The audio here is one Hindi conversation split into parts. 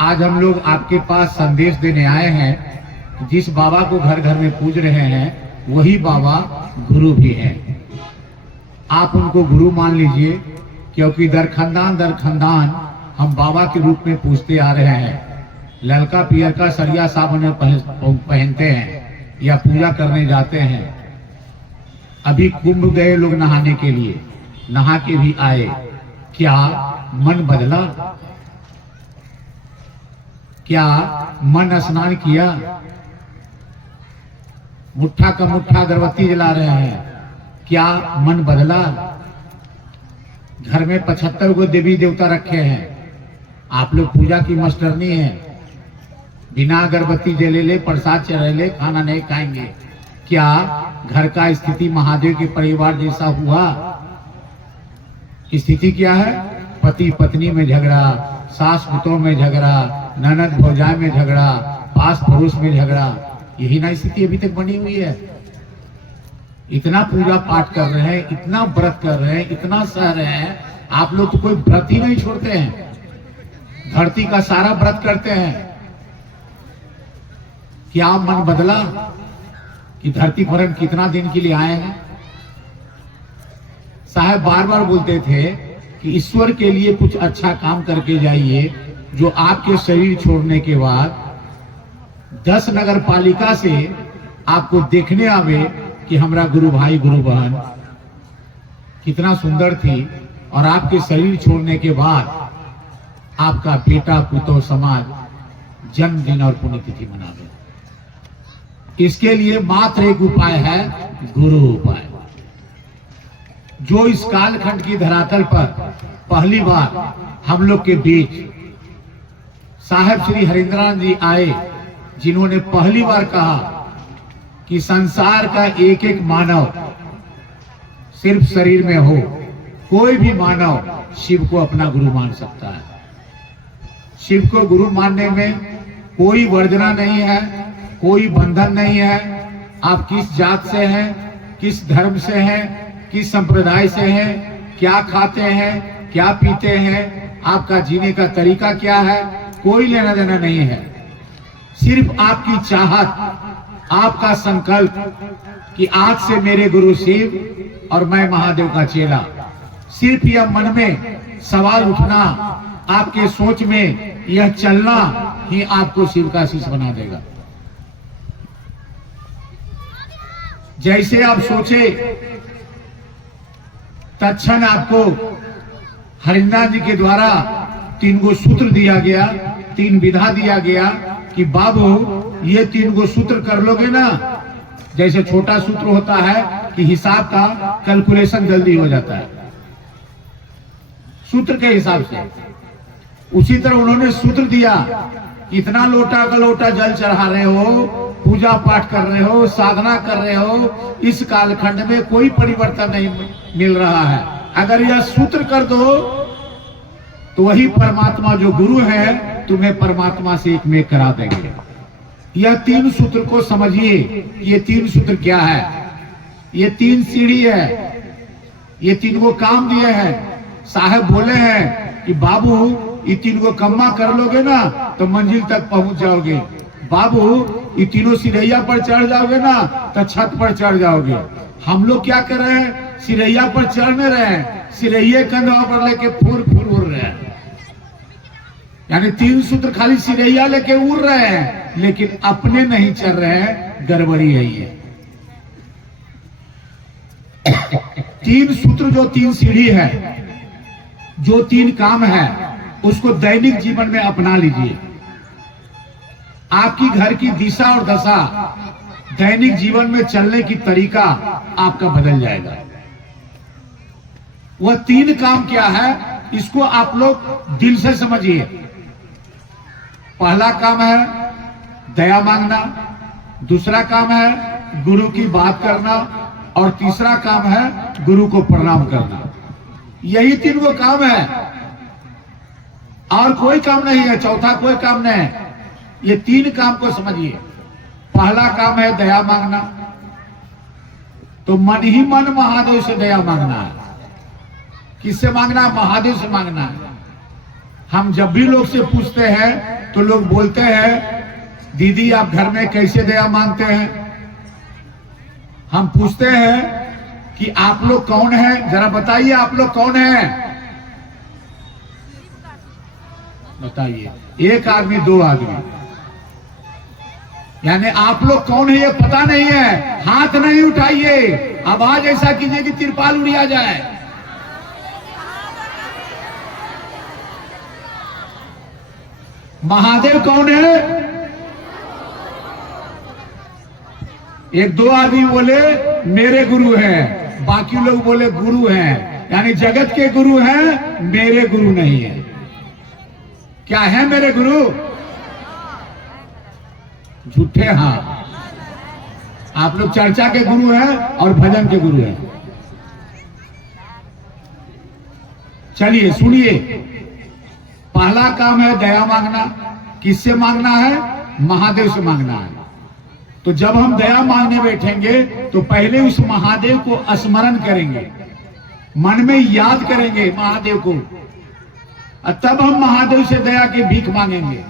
आज हम लोग आपके पास संदेश देने आए हैं। जिस बाबा को घर घर में पूज रहे हैं वही बाबा गुरु भी हैं। आप उनको गुरु मान लीजिए, क्योंकि दर खानदान हम बाबा के रूप में पूजते आ रहे हैं। ललका पियर का सरिया साबुन पहनते हैं या पूजा करने जाते हैं। अभी कुंभ गए लोग नहाने के लिए, नहा के भी आए। क्या मन बदला? क्या मन स्नान किया? मुट्ठा का मुट्ठा अगरबत्ती जला रहे हैं। क्या मन बदला? घर में 75 गो देवी देवता रखे हैं। आप लोग पूजा की मास्टरनी है। बिना अगरबत्ती जले ले, प्रसाद चढ़े, खाना नहीं खाएंगे। क्या घर का स्थिति महादेव के परिवार जैसा हुआ? स्थिति क्या है? पति पत्नी में झगड़ा, सास पुतों में झगड़ा, ननद भौजाई में झगड़ा, पास पड़ोस में झगड़ा। यही ना स्थिति अभी तक बनी हुई है। इतना पूजा पाठ कर रहे हैं, इतना व्रत कर रहे हैं, इतना सह रहे हैं, आप लोग तो कोई व्रत ही नहीं छोड़ते हैं। धरती का सारा व्रत करते हैं। क्या मन बदला कि धरती पर हम कितना दिन के लिए आए हैं? साहब बार बार बोलते थे कि ईश्वर के लिए कुछ अच्छा काम करके जाइए, जो आपके शरीर छोड़ने के बाद 10 नगर पालिका से आपको देखने आवे कि हमारा गुरु भाई गुरु बहन कितना सुंदर थी, और आपके शरीर छोड़ने के बाद आपका बेटा पुतो समाज जन्मदिन और पुण्यतिथि मनावे। इसके लिए मात्र एक उपाय है, गुरु उपाय, जो इस कालखंड की धरातल पर पहली बार हम लोग के बीच साहब श्री हरिंद्रानंद जी आए, जिन्होंने पहली बार कहा कि संसार का एक एक मानव सिर्फ शरीर में हो, कोई भी मानव शिव को अपना गुरु मान सकता है। शिव को गुरु मानने में कोई वर्जना नहीं है, कोई बंधन नहीं है। आप किस जात से हैं, किस धर्म से हैं, किस संप्रदाय से हैं, क्या खाते हैं, क्या पीते हैं, आपका जीने का तरीका क्या है, कोई लेना देना नहीं है। सिर्फ आपकी चाहत, आपका संकल्प कि आज से मेरे गुरु शिव और मैं महादेव का चेला। सिर्फ यह मन में सवाल उठना, आपके सोच में यह चलना ही आपको शिव का शिष्य बना देगा। जैसे आप सोचे तत्क्षण आपको हरिंद्रनाथ जी के द्वारा 3 गो सूत्र दिया गया, 3 विधा दिया गया कि बाबू ये 3 गो सूत्र कर लोगे ना। जैसे छोटा सूत्र होता है कि हिसाब का कैलकुलेशन जल्दी हो जाता है सूत्र के हिसाब से, उसी तरह उन्होंने सूत्र दिया। इतना लोटा का लोटा जल चढ़ा रहे हो, पूजा पाठ कर रहे हो, साधना कर रहे हो, इस कालखंड में कोई परिवर्तन नहीं मिल रहा है। अगर यह सूत्र कर दो तो वही परमात्मा जो गुरु है तुम्हें परमात्मा से एक में करा देंगे। यह 3 सूत्र को समझिए। ये 3 सूत्र क्या है? ये 3 सीढ़ी है। ये 3 को काम दिए हैं। साहब बोले हैं कि बाबू ये 3 को कम्मा कर लोगे ना तो मंजिल तक पहुंच जाओगे। बाबू ये तीनों सिरैया पर चढ़ जाओगे ना तो छत पर चढ़ जाओगे। हम लोग क्या कर रहे हैं? सिरैया पर चढ़ नहीं रहे हैं, सिरैये कंधों पर लेके फूर फूर उड़ रहे हैं। यानी 3 सूत्र खाली सिरैया लेके उड़ रहे हैं, लेकिन अपने नहीं चल रहे हैं। गड़बड़ी है ये। 3 सूत्र जो 3 सीढ़ी है, जो 3 काम है, उसको दैनिक जीवन में अपना लीजिए। आपकी घर की दिशा और दशा, दैनिक जीवन में चलने की तरीका आपका बदल जाएगा। वह 3 काम क्या है, इसको आप लोग दिल से समझिए। पहला काम है दया मांगना, दूसरा काम है गुरु की बात करना, और तीसरा काम है गुरु को प्रणाम करना। यही 3 वो काम है, और कोई काम नहीं है। चौथा कोई काम नहीं है। ये 3 काम को समझिए। पहला काम है दया मांगना, तो मन ही मन महादेव से दया मांगना है। किससे मांगना? महादेव से मांगना है। हम जब भी लोग से पूछते हैं तो लोग बोलते हैं दीदी आप घर में कैसे दया मांगते हैं। हम पूछते हैं कि आप लोग कौन हैं, जरा बताइए आप लोग कौन हैं, बताइए। एक आदमी दो आदमी, यानी आप लोग कौन है ये पता नहीं है। हाथ नहीं उठाइए, आवाज ऐसा कीजिए कि तिरपाल उड़िया जाए। महादेव कौन है? एक दो आदमी बोले मेरे गुरु हैं, बाकी लोग बोले गुरु हैं, यानी जगत के गुरु हैं, मेरे गुरु नहीं है। क्या है मेरे गुरु? झूठे। हाँ, आप लोग चर्चा के गुरु हैं और भजन के गुरु हैं। चलिए सुनिए, पहला काम है दया मांगना। किससे मांगना है? महादेव से मांगना है। तो जब हम दया मांगने बैठेंगे तो पहले उस महादेव को स्मरण करेंगे, मन में याद करेंगे महादेव को, और तब हम महादेव से दया की भीख मांगेंगे।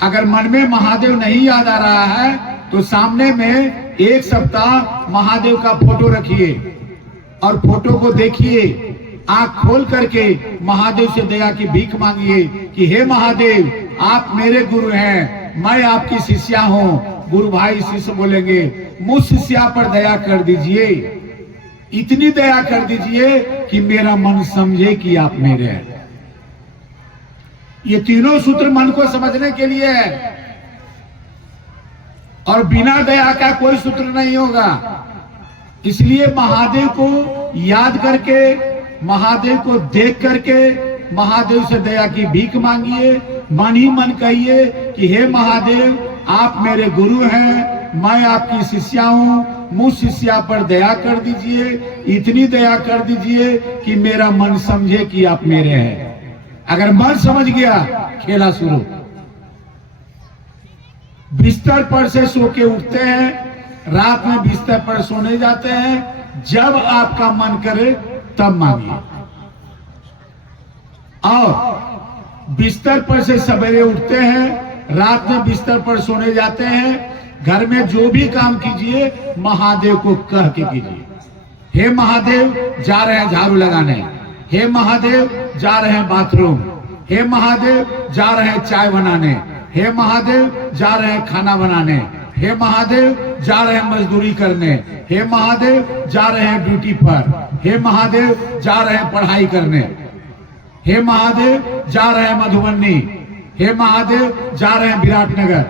अगर मन में महादेव नहीं याद आ रहा है तो सामने में एक सप्ताह महादेव का फोटो रखिए और फोटो को देखिए, आंख खोल करके महादेव से दया की भीख मांगिए कि हे महादेव आप मेरे गुरु हैं, मैं आपकी शिष्या हूँ। गुरु भाई शिष्य बोलेंगे मुझ शिष्या पर दया कर दीजिए, इतनी दया कर दीजिए कि मेरा मन समझे कि आप मेरे हैं। ये तीनों सूत्र मन को समझने के लिए है, और बिना दया का कोई सूत्र नहीं होगा। इसलिए महादेव को याद करके, महादेव को देख करके महादेव से दया की भीख मांगिए। मन ही मन कहिए कि हे महादेव आप मेरे गुरु हैं, मैं आपकी शिष्या हूँ, मुझ शिष्या पर दया कर दीजिए, इतनी दया कर दीजिए कि मेरा मन समझे कि आप मेरे हैं। अगर मन समझ गया, खेला शुरू। बिस्तर पर से सो के उठते हैं, रात में बिस्तर पर सोने जाते हैं, जब आपका मन करे तब मांगिए। और बिस्तर पर से सवेरे उठते हैं, रात में बिस्तर पर सोने जाते हैं, घर में जो भी काम कीजिए महादेव को कह के कीजिए। हे महादेव जा रहे हैं झाड़ू लगाने, हे महादेव जा रहे हैं बाथरूम, हे महादेव जा रहे हैं चाय बनाने, हे महादेव जा रहे हैं खाना बनाने, हे महादेव जा रहे हैं मजदूरी करने, हे महादेव जा रहे हैं ड्यूटी पर, हे महादेव जा रहे हैं पढ़ाई करने, हे महादेव जा रहे हैं मधुबनी, हे महादेव जा रहे हैं विराटनगर,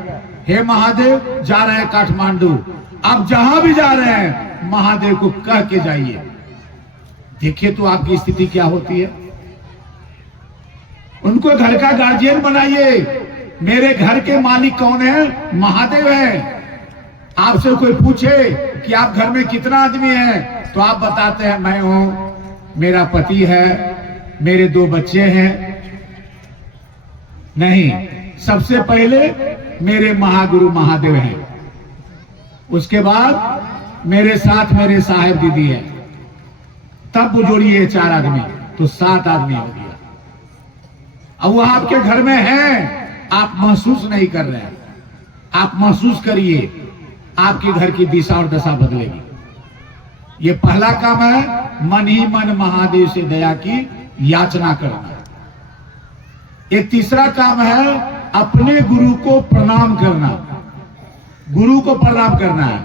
हे महादेव जा रहे हैं काठमांडू। आप जहां भी जा रहे हैं महादेव को कह के जाइए, देखिए तो आपकी स्थिति क्या होती है। उनको घर का गार्जियन बनाइए। मेरे घर के मालिक कौन है? महादेव है। आपसे कोई पूछे कि आप घर में कितना आदमी है, तो आप बताते हैं मैं हूं, मेरा पति है, मेरे 2 बच्चे हैं। नहीं, सबसे पहले मेरे महागुरु महादेव हैं, उसके बाद मेरे साथ मेरे साहेब दीदी है, तब जोड़िए 4 आदमी तो 7 आदमी हो गया। अब वो आपके घर में है, आप महसूस नहीं कर रहे हैं। आप महसूस करिए, आपके घर की दिशा और दशा बदलेगी। ये पहला काम है, मन ही मन महादेव से दया की याचना करना। एक तीसरा काम है अपने गुरु को प्रणाम करना। गुरु को प्रणाम करना है।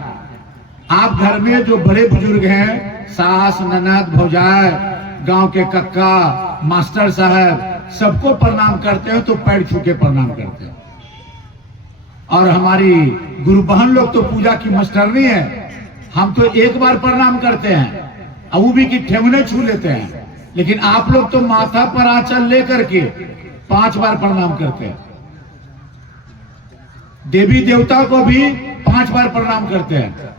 आप घर में जो बड़े बुजुर्ग हैं, सास, ननद, भौजाई, गांव के कक्का, मास्टर साहब, सबको प्रणाम करते हैं तो पैर छू के प्रणाम करते हैं। और हमारी गुरु बहन लोग तो पूजा की मास्टरनी है, हम तो एक बार प्रणाम करते हैं, और वो भी कि ठेवने छू लेते हैं। लेकिन आप लोग तो माथा पर आंचल लेकर के 5 बार प्रणाम करते हैं। देवी देवता को भी 5 बार प्रणाम करते हैं।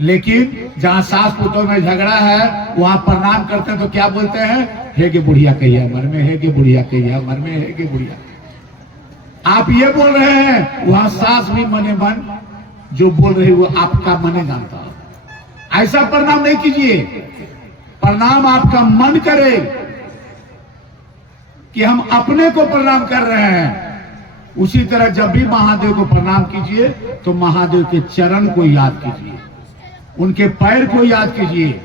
लेकिन जहां सास पुतों में झगड़ा है वहां प्रणाम करते हैं तो क्या बोलते हैं? हे के बुढ़िया कहिया मर में, हे के बुढ़िया कहिया मर में, हे के बुढ़िया। आप ये बोल रहे हैं, वहां सास भी मने मन जो बोल रही वो आपका मने जानता हो। ऐसा प्रणाम नहीं कीजिए। प्रणाम आपका मन करे। कि हम अपने को प्रणाम कर रहे हैं, उसी तरह जब भी महादेव को प्रणाम कीजिए तो महादेव के चरण को याद कीजिए, उनके पैर को याद कीजिए।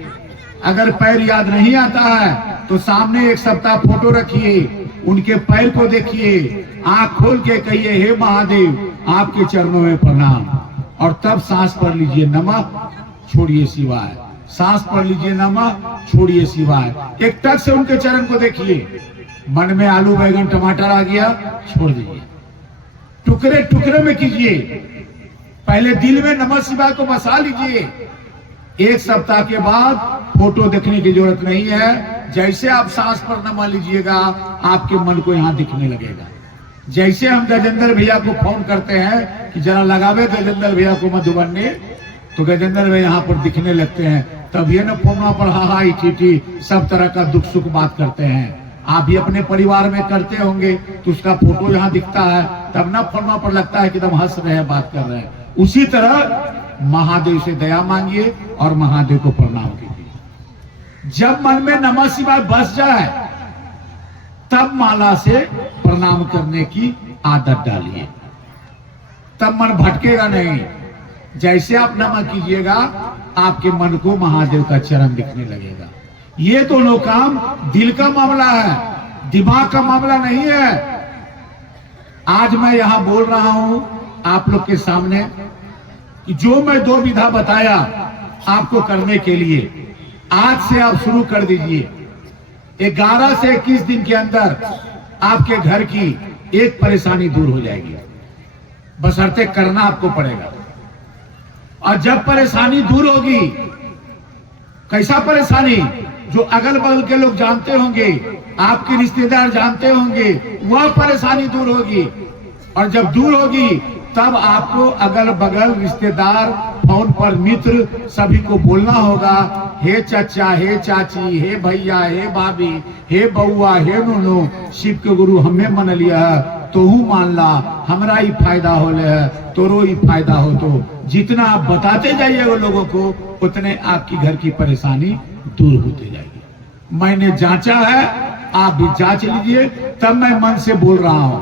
अगर पैर याद नहीं आता है तो सामने एक सप्ताह फोटो रखिए, उनके पैर को देखिए, आंख खोल के कहिए हे महादेव आपके चरणों में प्रणाम, और तब सांस पढ़ लीजिए नमः छोड़िए शिवाय, सांस पढ़ लीजिए नमः छोड़िए शिवाय। एक टक से उनके चरण को देखिए, मन में आलू बैगन टमाटर आ गया छोड़ दीजिए, टुकड़े टुकड़े में कीजिए, पहले दिल में नमः शिवाय को बसा लीजिए। एक सप्ताह के बाद फोटो देखने की जरूरत नहीं है, जैसे आप सांस पर नमः लीजिएगा आपके मन को यहाँ दिखने लगेगा। जैसे हम गजेंद्र भैया को फोन करते हैं कि जरा लगावे गजेंद्र भैया को मधुबन ने, तो गजेंद्र भैया यहाँ पर दिखने लगते हैं, तब ये ना फोन पर हा टी सब तरह का दुख सुख बात करते हैं। आप भी अपने परिवार में करते होंगे तो उसका फोटो यहाँ दिखता है, तब ना फोन पर लगता है कि एकदम हंस रहे हैं, बात कर रहे हैं। उसी तरह महादेव से दया मांगिए और महादेव को प्रणाम कीजिए। जब मन में नमः शिवाय बस जाए तब माला से प्रणाम करने की आदत डालिए, तब मन भटकेगा नहीं। जैसे आप नमः कीजिएगा आपके मन को महादेव का चरण दिखने लगेगा। ये दोनों काम दिल का मामला है, दिमाग का मामला नहीं है। आज मैं यहां बोल रहा हूं आप लोग के सामने कि जो मैं 2 विधा बताया आपको करने के लिए, आज से आप शुरू कर दीजिए। 11 से 21 दिन के अंदर आपके घर की एक परेशानी दूर हो जाएगी, बशर्ते करना आपको पड़ेगा। और जब परेशानी दूर होगी, कैसा परेशानी, जो अगल बगल के लोग जानते होंगे, आपके रिश्तेदार जानते होंगे, वह परेशानी दूर होगी। और जब दूर होगी तब आपको अगल बगल रिश्तेदार, फोन पर मित्र सभी को बोलना होगा, हे चचा, हे चाची, हे भैया, हे भाभी, हे बउआ, हे नूनू, शिव के गुरु हमें मन लिया है तो हूँ मान ला, हमारा ही फायदा हो ले है तोरो ही फायदा हो। तो जितना आप बताते जाइए वो लोगों को, उतने आपकी घर की परेशानी दूर होती जाएगी। मैंने जांचा है, आप भी जांच लीजिए, तब मैं मन से बोल रहा हूं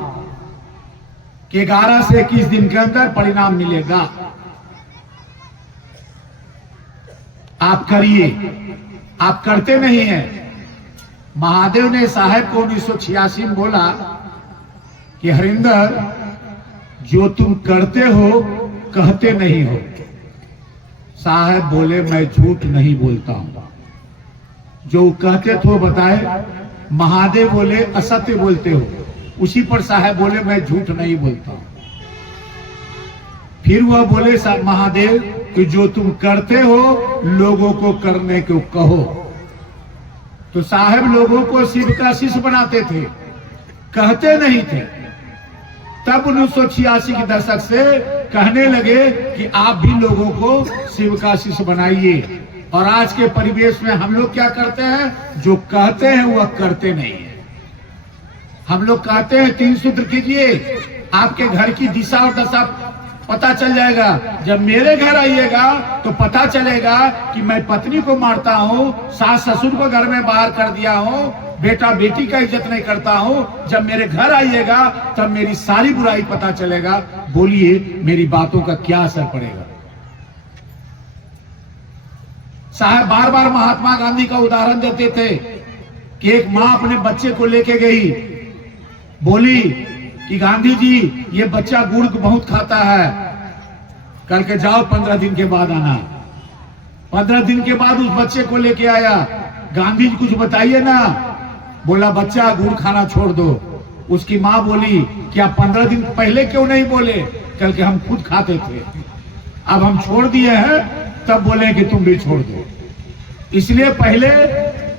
कि 11 से 21 दिन के अंदर परिणाम मिलेगा। आप करिए, आप करते नहीं हैं। महादेव ने साहब को 1986 में बोला कि हरिंदर, जो तुम करते हो कहते नहीं हो। साहब बोले मैं झूठ नहीं बोलता हूं, जो कहते थे बताए। महादेव बोले असत्य बोलते हो। उसी पर साहब बोले मैं झूठ नहीं बोलता हूं। फिर वह बोले महादेव कि जो तुम करते हो लोगों को करने को कहो। तो साहब लोगों को शिव का शिष्य बनाते थे, कहते नहीं थे। तब 1986 के दशक से कहने लगे कि आप भी लोगों को शिव का शिष्य बनाइए। और आज के परिवेश में हम लोग क्या करते हैं, जो कहते हैं वह करते नहीं है। हम लोग कहते हैं 3 सूत्र कीजिए, आपके घर की दिशा और दशा पता चल जाएगा। जब मेरे घर आइएगा तो पता चलेगा कि मैं पत्नी को मारता हूँ, सास ससुर को घर में बाहर कर दिया हूँ, बेटा बेटी का इज्जत नहीं करता हूँ। जब मेरे घर आइएगा तब मेरी सारी बुराई पता चलेगा। बोलिए मेरी बातों का क्या असर पड़ेगा। साहब बार बार महात्मा गांधी का उदाहरण देते थे कि एक माँ अपने बच्चे को लेके गई, बोली कि गांधी जी ये बच्चा गुड़ बहुत खाता है, करके जाओ 15 दिन के बाद आना। 15 दिन के बाद उस बच्चे को लेके आया। गांधी जी कुछ बताइए ना। बोला बच्चा गुड़ खाना छोड़ दो। उसकी माँ बोली कि आप 15 दिन पहले क्यों नहीं बोले, कल के हम खुद खाते थे, अब हम छोड़ दिए हैं तब बोले कि तुम भी छोड़ दो। इसलिए पहले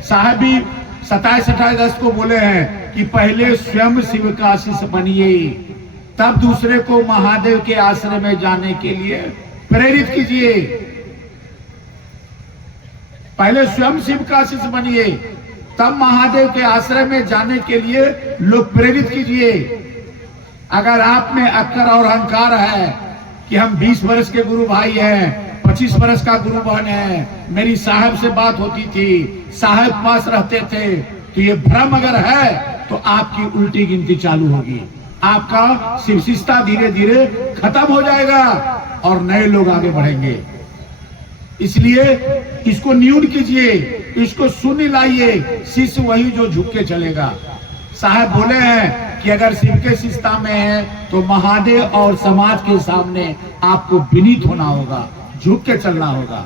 साहब भी 27-28 अगस्त को बोले हैं कि पहले स्वयं शिव का शिष्य बनिए, तब दूसरे को महादेव के आश्रय में जाने के लिए प्रेरित कीजिए। पहले स्वयं शिव का शिष्य बनिए, तब महादेव के आश्रय में जाने के लिए लोग प्रेरित कीजिए। अगर आप में अक्कर और अहंकार है कि हम 20 वर्ष के गुरु भाई हैं, 25 वर्ष का गुरु बहन है, मेरी साहब से बात होती थी, साहब पास रहते थे, तो ये भ्रम अगर है तो आपकी उल्टी गिनती चालू होगी, आपका शिवशिष्टा धीरे धीरे खत्म हो जाएगा और नए लोग आगे बढ़ेंगे। इसलिए इसको न्यून कीजिए, इसको शून्य लाइए, शिष्य वही जो झुक के चलेगा। साहब बोले हैं कि अगर शिव के शिष्टा में है तो महादेव और समाज के सामने आपको विनीत होना होगा, झुक के चलना होगा।